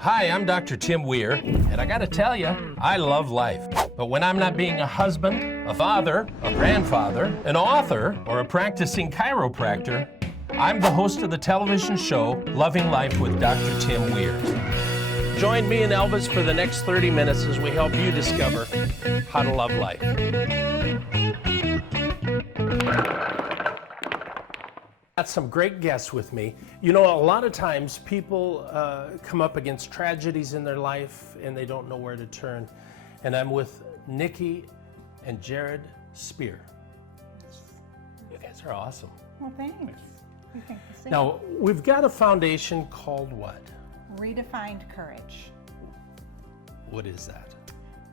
Hi, I'm Dr. Tim Weir, and I gotta tell you, I love life. But when I'm not being a husband, a father, a grandfather, an author, or a practicing chiropractor, I'm the host of the television show, Loving Life with Dr. Tim Weir. Join me and Elvis for the next 30 minutes as we help you discover how to love life. Got some great guests with me. You know, a lot of times people come up against tragedies in their life and they don't know where to turn. And I'm with Nikki and Jared Spear. You guys are awesome. Well, thanks. We think the same. Now, we've got a foundation called what? Redefined Courage. What is that?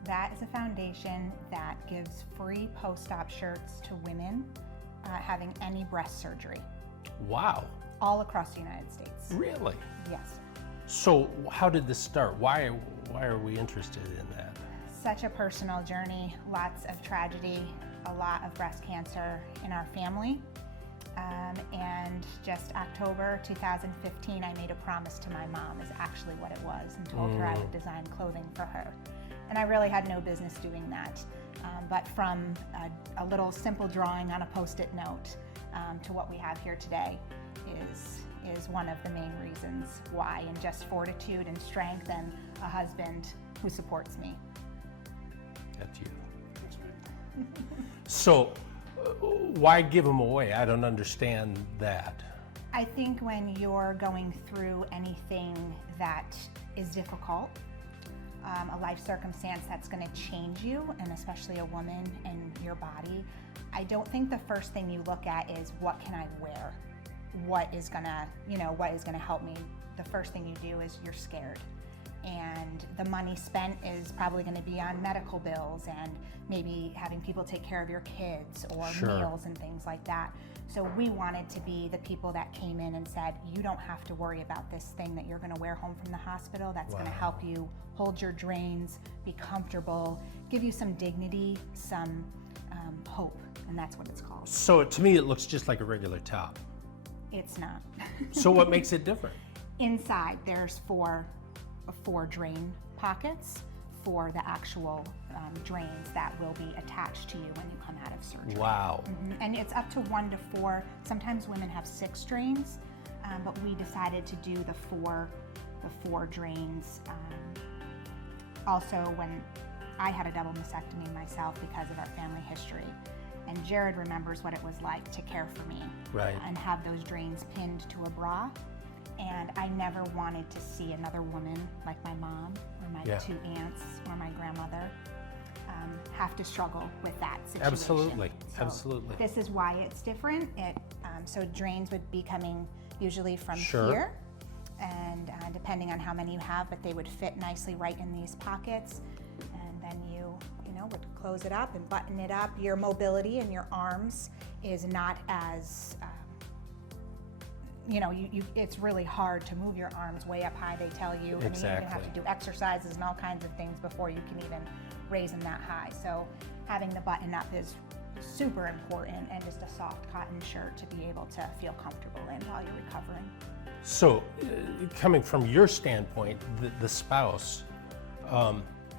That is a foundation that gives free post-op shirts to women having any breast surgery. Wow. All across the United States. Really? Yes. So how did this start? Why are we interested in that? Such a personal journey, lots of tragedy, a lot of breast cancer in our family. And just October 2015, I made a promise to my mom, is actually what it was, and told her I would design clothing for her. And I really had no business doing that. But from a little simple drawing on a Post-it note to what we have here today is one of the main reasons why, and just fortitude and strength and a husband who supports me. That's you. So why give them away? I don't understand that. I think when you're going through anything that is difficult, a life circumstance that's going to change you, and especially a woman and your body, I don't think the first thing you look at is what can I wear? What is gonna help me? The first thing you do is you're scared. And the money spent is probably going to be on medical bills and maybe having people take care of your kids or meals and things like that. So we wanted to be the people that came in and said, you don't have to worry about this thing that you're going to wear home from the hospital. That's going to help you hold your drains, be comfortable, give you some dignity, some hope, and that's what it's called. So to me, it looks just like a regular top. It's not. So what makes it different? Inside, there's four drain pockets for the actual drains that will be attached to you when you come out of surgery. Wow. And it's up to 1 to 4. Sometimes women have 6 drains, but we decided to do the four drains. Also, when I had a double mastectomy myself because of our family history, and Jared remembers what it was like to care for me, and have those drains pinned to a bra. And I never wanted to see another woman like my mom or my 2 aunts or my grandmother have to struggle with that situation. Absolutely, so absolutely. This is why it's different. So drains would be coming usually from here, and depending on how many you have, but they would fit nicely right in these pockets. And then you would close it up and button it up. Your mobility in your arms is not as it's really hard to move your arms way up high, they tell you. Exactly. And you have to do exercises and all kinds of things before you can even raise them that high. So having the button up is super important, and just a soft cotton shirt to be able to feel comfortable in while you're recovering. So coming from your standpoint, the spouse,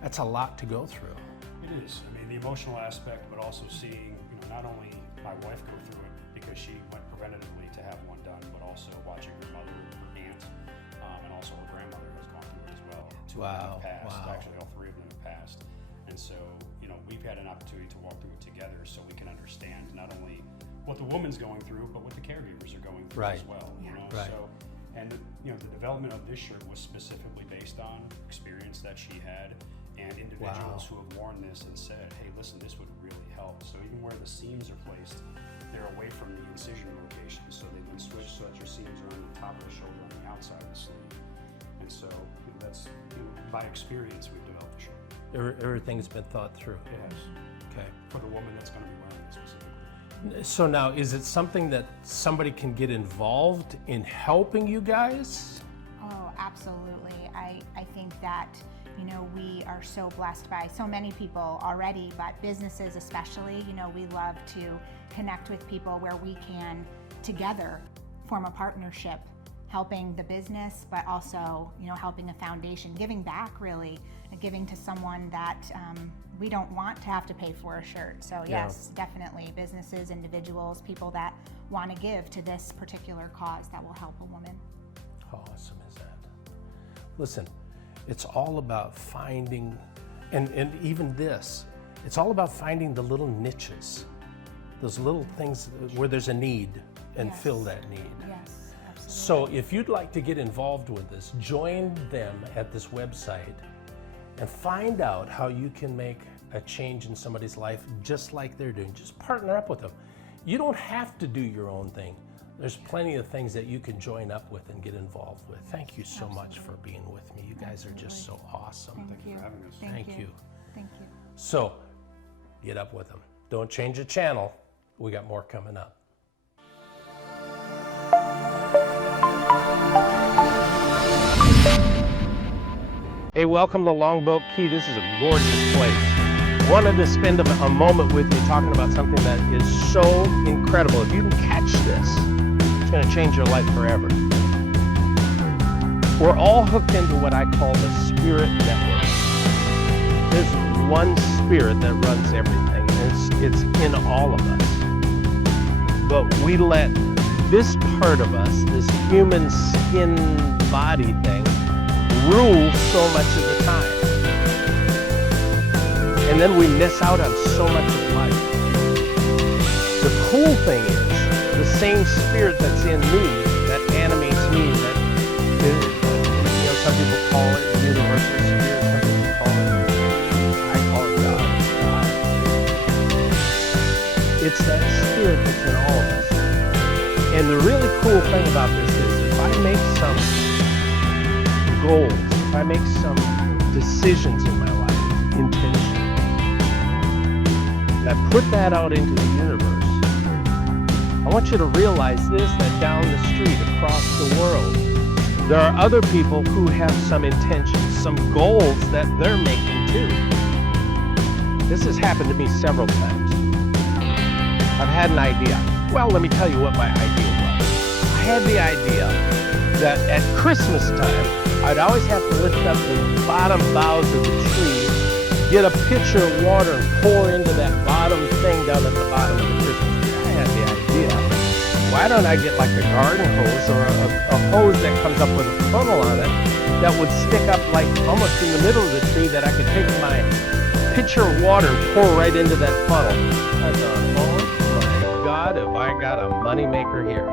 that's a lot to go through. It is. I mean, the emotional aspect, but also seeing, not only my wife go through it because she went preventatively to have one done, but also watching her mother, her aunt, and also her grandmother has gone through it as well. 2 of them have passed. Actually, all 3 of them have passed. And so, we've had an opportunity to walk through it together so we can understand not only what the woman's going through, but what the caregivers are going through as well. So, and the development of this shirt was specifically based on experience that she had, and individuals who have worn this and said, hey, listen, this would really help. So even where the seams are placed, they're away from the incision location, so they've been switched so that your seams are on the top of the shoulder on the outside of the sleeve. And so that's, by experience, we've developed the shirt. Everything's been thought through. Yes. Okay. For the woman that's going to be wearing it specifically. So now, is it something that somebody can get involved in helping you guys? Oh, absolutely. I think that, we are so blessed by so many people already, but businesses especially, we love to connect with people where we can together form a partnership helping the business, but also, helping a foundation, giving back really, giving to someone that we don't want to have to pay for a shirt. So yes, definitely businesses, individuals, people that want to give to this particular cause that will help a woman. How awesome is that? Listen, it's all about finding, and even this, it's all about finding the little niches, those little things where there's a need, and fill that need. Yes, absolutely. So if you'd like to get involved with this, join them at this website and find out how you can make a change in somebody's life just like they're doing. Just partner up with them. You don't have to do your own thing. There's plenty of things that you can join up with and get involved with. Thank you so much for being with me. You guys are just so awesome. Thank you for having us. Thank you. Thank you. So, get up with them. Don't change the channel. We got more coming up. Hey, welcome to Longboat Key. This is a gorgeous place. Wanted to spend a moment with you talking about something that is so incredible. If you can catch this, it's going to change your life forever. We're all hooked into what I call the spirit network. There's one spirit that runs everything, and it's in all of us. But we let this part of us, this human skin body thing, rule so much of the time. And then we miss out on so much of life. The cool thing is, the same spirit that's in me, that animates me, that some people call it universal spirit, some people call it, I call it God. It's that spirit that's in all of us. And the really cool thing about this is, if I make some goals, if I make some decisions in my life, intention, and I put that out into the universe, I want you to realize this, that down the street, across the world, there are other people who have some intentions, some goals that they're making too. This has happened to me several times. I've had an idea. Well, let me tell you what my idea was. I had the idea that at Christmas time, I'd always have to lift up the bottom boughs of the tree, get a pitcher of water and pour into that bottom thing down at the bottom of the Christmas tree. I had the idea, why don't I get like a garden hose or a hose that comes up with a funnel on it that would stick up like almost in the middle of the tree, that I could take my pitcher of water and pour right into that funnel. I thought, oh my God, have I got a moneymaker here.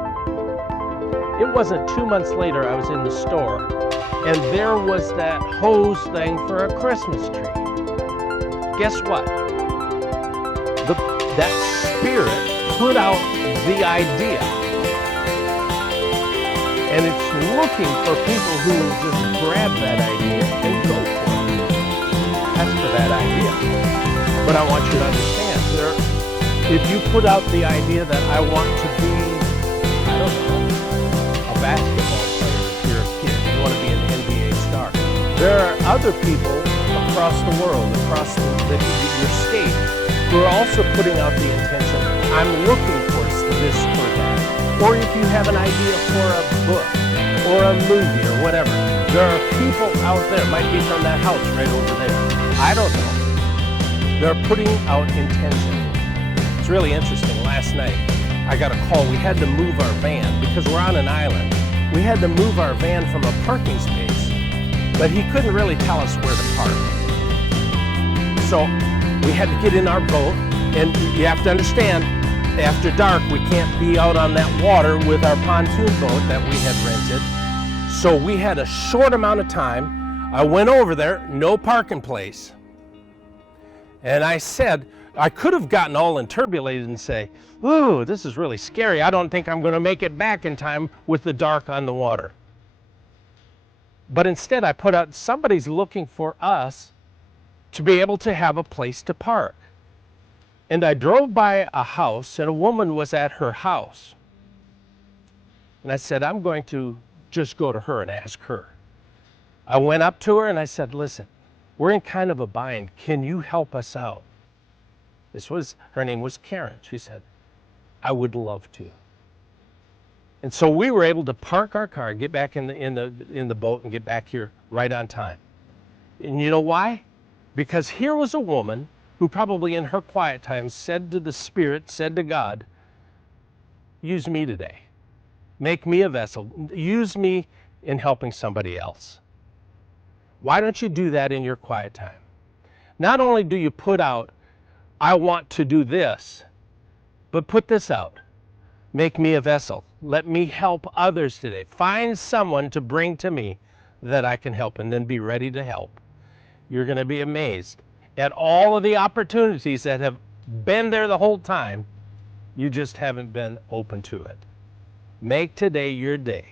It wasn't 2 months later I was in the store, and there was that hose thing for a Christmas tree. Guess what? That spirit put out the idea, and it's looking for people who will just grab that idea and go for it. That's for that idea. But I want you to understand, if you put out the idea that I want to be, I don't know, a basketball player if you're a kid, you want to be an NBA star. There are other people across the world, across your state, who are also putting out the intention, I'm looking for this or that. Or if you have an idea for a book or a movie or whatever, there are people out there, might be from that house right over there, I don't know. They're putting out intention. It's really interesting. Last night, I got a call. We had to move our van because we're on an island. We had to move our van from a parking space, but he couldn't really tell us where to park. So we had to get in our boat, and you have to understand, after dark, we can't be out on that water with our pontoon boat that we had rented. So we had a short amount of time. I went over there, no parking place. And I said, I could have gotten all enturbulated and say, ooh, this is really scary. I don't think I'm going to make it back in time with the dark on the water. But instead, I put out, somebody's looking for us to be able to have a place to park. And I drove by a house, and a woman was at her house. And I said, I'm going to just go to her and ask her. I went up to her and I said, listen, we're in kind of a bind. Can you help us out? Her name was Karen. She said, I would love to. And so we were able to park our car, get back in the boat and get back here right on time. And you know why? Because here was a woman who probably in her quiet time said to the Spirit, said to God, use me today. Make me a vessel. Use me in helping somebody else. Why don't you do that in your quiet time? Not only do you put out, I want to do this, but put this out. Make me a vessel. Let me help others today. Find someone to bring to me that I can help, and then be ready to help. You're going to be amazed at all of the opportunities that have been there the whole time. You just haven't been open to it. Make today your day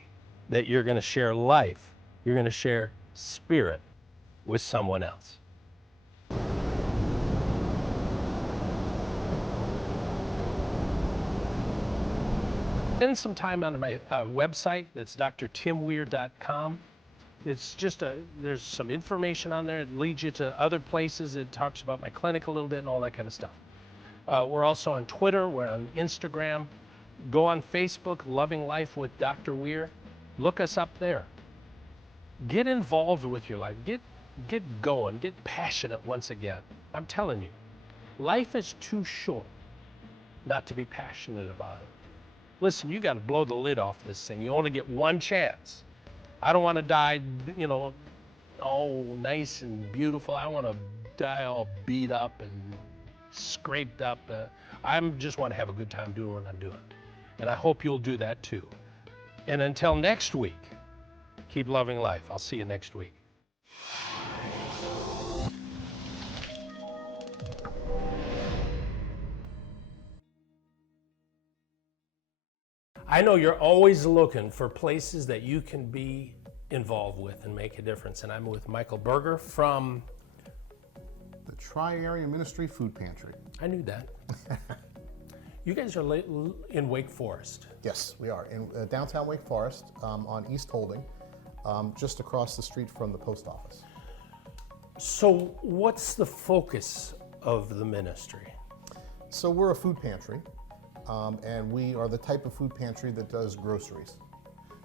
that you're going to share life, you're going to share spirit with someone else. Spend some time on my website. That's drtimweir.com. It's just there's some information on there. It leads you to other places. It talks about my clinic a little bit and all that kind of stuff. We're also on Twitter. We're on Instagram. Go on Facebook, Loving Life with Dr. Weir. Look us up there. Get involved with your life. Get going. Get passionate once again. I'm telling you, life is too short not to be passionate about it. Listen, you got to blow the lid off this thing. You only get one chance. I don't want to die, all nice and beautiful. I want to die all beat up and scraped up. I just want to have a good time doing what I'm doing. And I hope you'll do that too. And until next week, keep loving life. I'll see you next week. I know you're always looking for places that you can be involved with and make a difference. And I'm with Michael Berger from the Tri-Area Ministry Food Pantry. I knew that. You guys are in Wake Forest. Yes, we are in downtown Wake Forest on East Holding, just across the street from the post office. So what's the focus of the ministry? So we're a food pantry, and we are the type of food pantry that does groceries.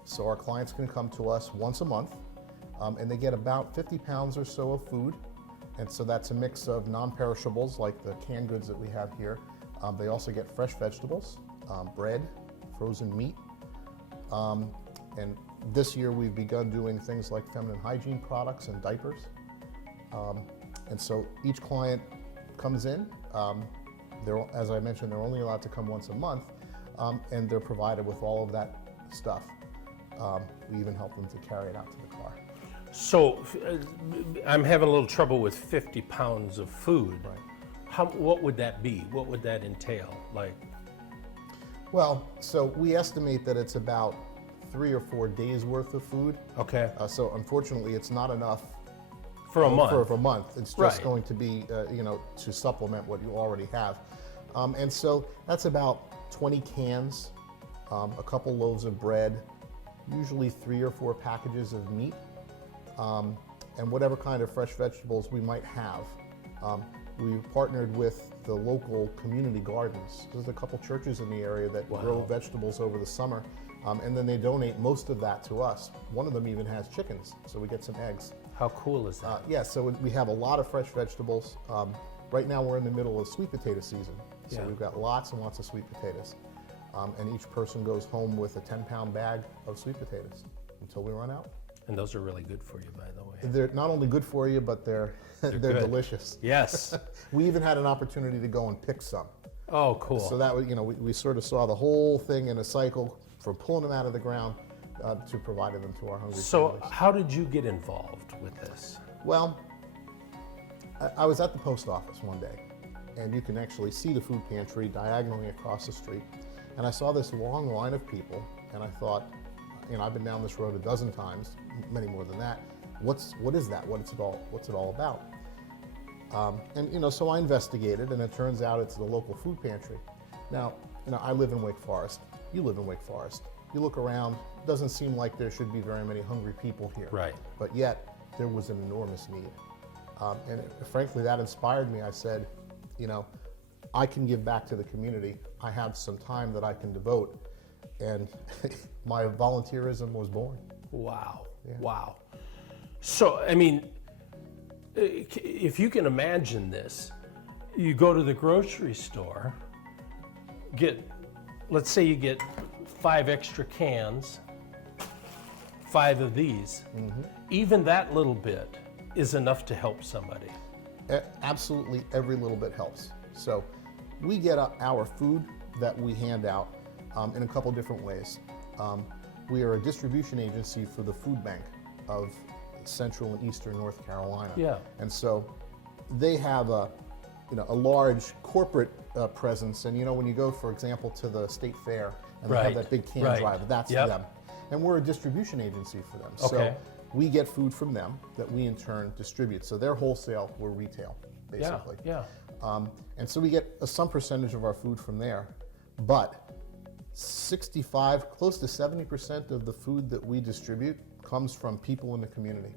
So our clients can come to us once a month, and they get about 50 pounds or so of food. And so that's a mix of non-perishables like the canned goods that we have here. They also get fresh vegetables, bread, frozen meat. And this year we've begun doing things like feminine hygiene products and diapers. And so each client comes in. As I mentioned, they're only allowed to come once a month, and they're provided with all of that stuff. We even help them to carry it out to the car. So I'm having a little trouble with 50 pounds of food. Right. What would that be? What would that entail? Well, so we estimate that it's about 3 or 4 days worth of food. Okay. So unfortunately, it's not enough For a month. For a month. It's just Right. going to be, to supplement what you already have. And so that's about 20 cans, a couple loaves of bread, usually 3 or 4 packages of meat, and whatever kind of fresh vegetables we might have. We've partnered with the local community gardens. There's a couple churches in the area that grow vegetables over the summer, and then they donate most of that to us. One of them even has chickens, so we get some eggs. How cool is that? Yeah, so we have a lot of fresh vegetables. Right now we're in the middle of sweet potato season, so Yeah. we've got lots and lots of sweet potatoes. And each person goes home with a 10-pound bag of sweet potatoes until we run out. And those are really good for you, by the way. They're not only good for you, but they're good. delicious. Yes. We even had an opportunity to go and pick some. Oh, cool. So that was, we sort of saw the whole thing in a cycle from pulling them out of the ground to providing them to our hungry So families. how did you get involved with this? Well, I was at the post office one day, and you can actually see the food pantry diagonally across the street. And I saw this long line of people, and I thought, I've been down this road a dozen times, many more than that. What is that? What's it all about? So I investigated, and it turns out it's the local food pantry. Now, I live in Wake Forest. You live in Wake Forest. You look around, it doesn't seem like there should be very many hungry people here. Right. But yet, there was an enormous need. And frankly, that inspired me. I said, I can give back to the community. I have some time that I can devote. and my volunteerism was born. Wow. Yeah. Wow. So, I mean, if you can imagine this, you go to the grocery store, let's say you get 5 extra cans, 5 of these. Mm-hmm. Even that little bit is enough to help somebody. Absolutely every little bit helps. So we get our food that we hand out in a couple different ways. We are a distribution agency for the food bank of Central and Eastern North Carolina. Yeah. And so they have a large corporate presence. And when you go, for example, to the state fair and they have that big can drive, that's them. And we're a distribution agency for them. Okay. So we get food from them that we in turn distribute. So they're wholesale, we're retail, basically. Yeah. And so we get some percentage of our food from there, but 65, close to 70% of the food that we distribute comes from people in the community.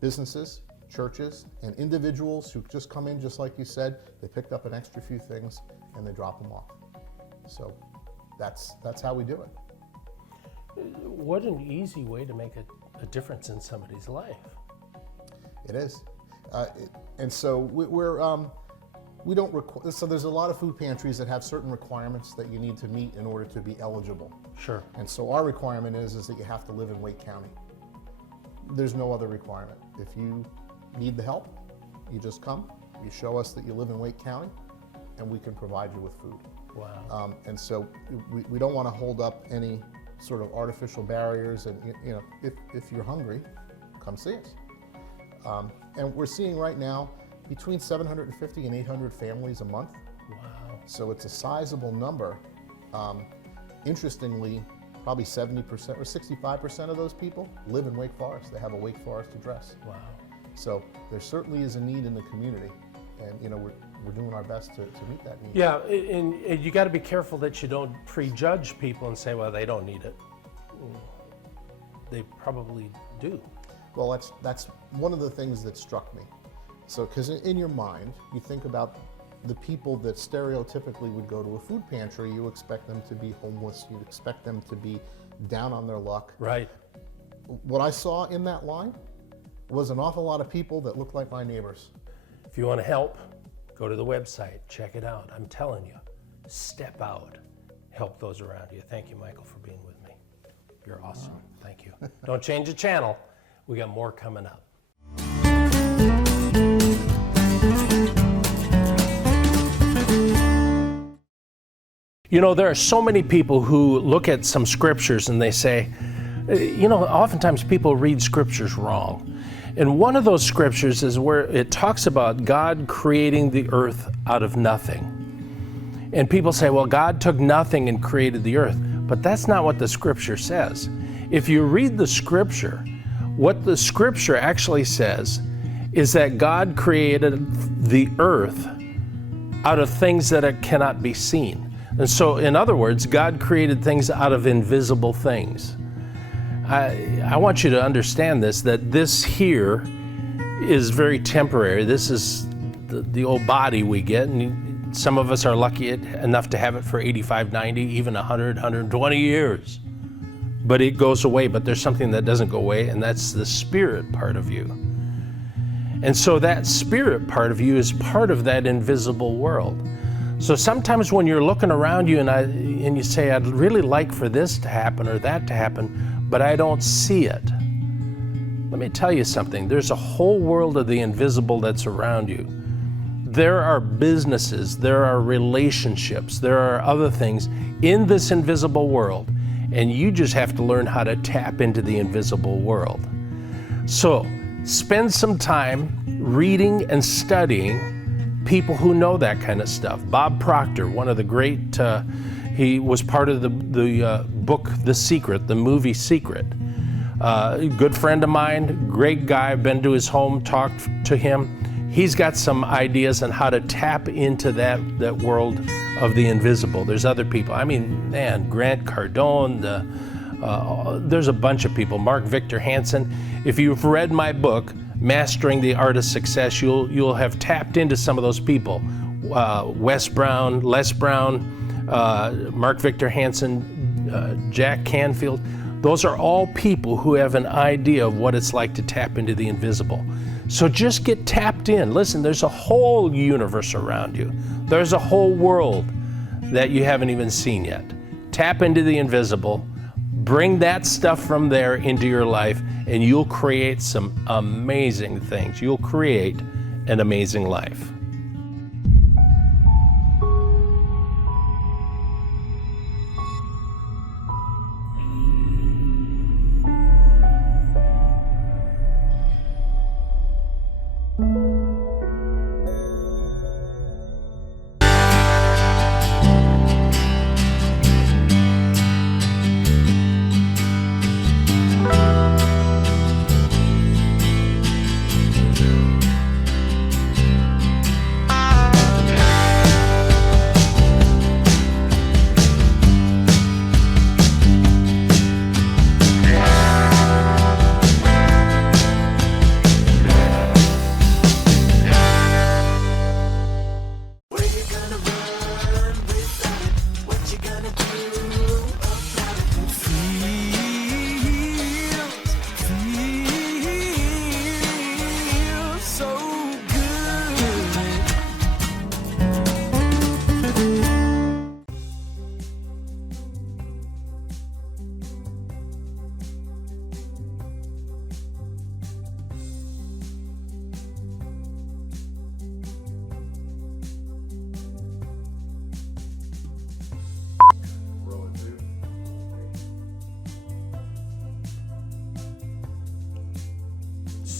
Businesses, churches, and individuals who just come in, just like you said, they picked up an extra few things and they drop them off. So that's how we do it. What an easy way to make a difference in somebody's life. It is. And so we don't require, so there's a lot of food pantries that have certain requirements that you need to meet in order to be eligible. Sure. And so our requirement is that you have to live in Wake County. There's no other requirement. If you need the help, you just come, you show us that you live in Wake County, and we can provide you with food. Wow. And so we don't want to hold up any sort of artificial barriers, and if you're hungry, come see us. And we're seeing right now between 750 and 800 families a month. Wow. So it's a sizable number. Interestingly, probably 70% or 65% of those people live in Wake Forest. They have a Wake Forest address. Wow. So there certainly is a need in the community, and we're doing our best to meet that need. Yeah, and you got to be careful that you don't prejudge people and say, well, they don't need it. They probably do. Well, that's one of the things that struck me. So, because in your mind, you think about the people that stereotypically would go to a food pantry. You expect them to be homeless. You expect them to be down on their luck. Right. What I saw in that line was an awful lot of people that looked like my neighbors. If you want to help, go to the website, check it out. I'm telling you, step out, help those around you. Thank you, Michael, for being with me. You're awesome. Thank you. Don't change the channel. We got more coming up. There are so many people who look at some scriptures and they say, oftentimes people read scriptures wrong. And one of those scriptures is where it talks about God creating the earth out of nothing. And people say, well, God took nothing and created the earth. But that's not what the scripture says. If you read the scripture, what the scripture actually says is that God created the earth out of things that cannot be seen. And so, in other words, God created things out of invisible things. I want you to understand this, that this here is very temporary. This is the old body we get, and some of us are lucky enough to have it for 85, 90, even 100, 120 years. But it goes away, but there's something that doesn't go away, and that's the spirit part of you. And so that spirit part of you is part of that invisible world. So sometimes when you're looking around you and you say, I'd really like for this to happen or that to happen, but I don't see it. Let me tell you something. There's a whole world of the invisible that's around you. There are businesses, there are relationships, there are other things in this invisible world, and you just have to learn how to tap into the invisible world. So spend some time reading and studying people who know that kind of stuff. Bob Proctor, one of the great, he was part of the book The Secret, the movie Secret. Good friend of mine, great guy. I've been to his home, talked to him. He's got some ideas on how to tap into that world of the invisible. There's other people. I mean, man, Grant Cardone, there's a bunch of people. Mark Victor Hansen. If you've read my book, Mastering the Art of Success, you'll have tapped into some of those people. Les Brown, Mark Victor Hansen, Jack Canfield. Those are all people who have an idea of what it's like to tap into the invisible. So just get tapped in. Listen, there's a whole universe around you. There's a whole world that you haven't even seen yet. Tap into the invisible, bring that stuff from there into your life, and you'll create some amazing things. You'll create an amazing life.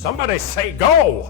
Somebody say go!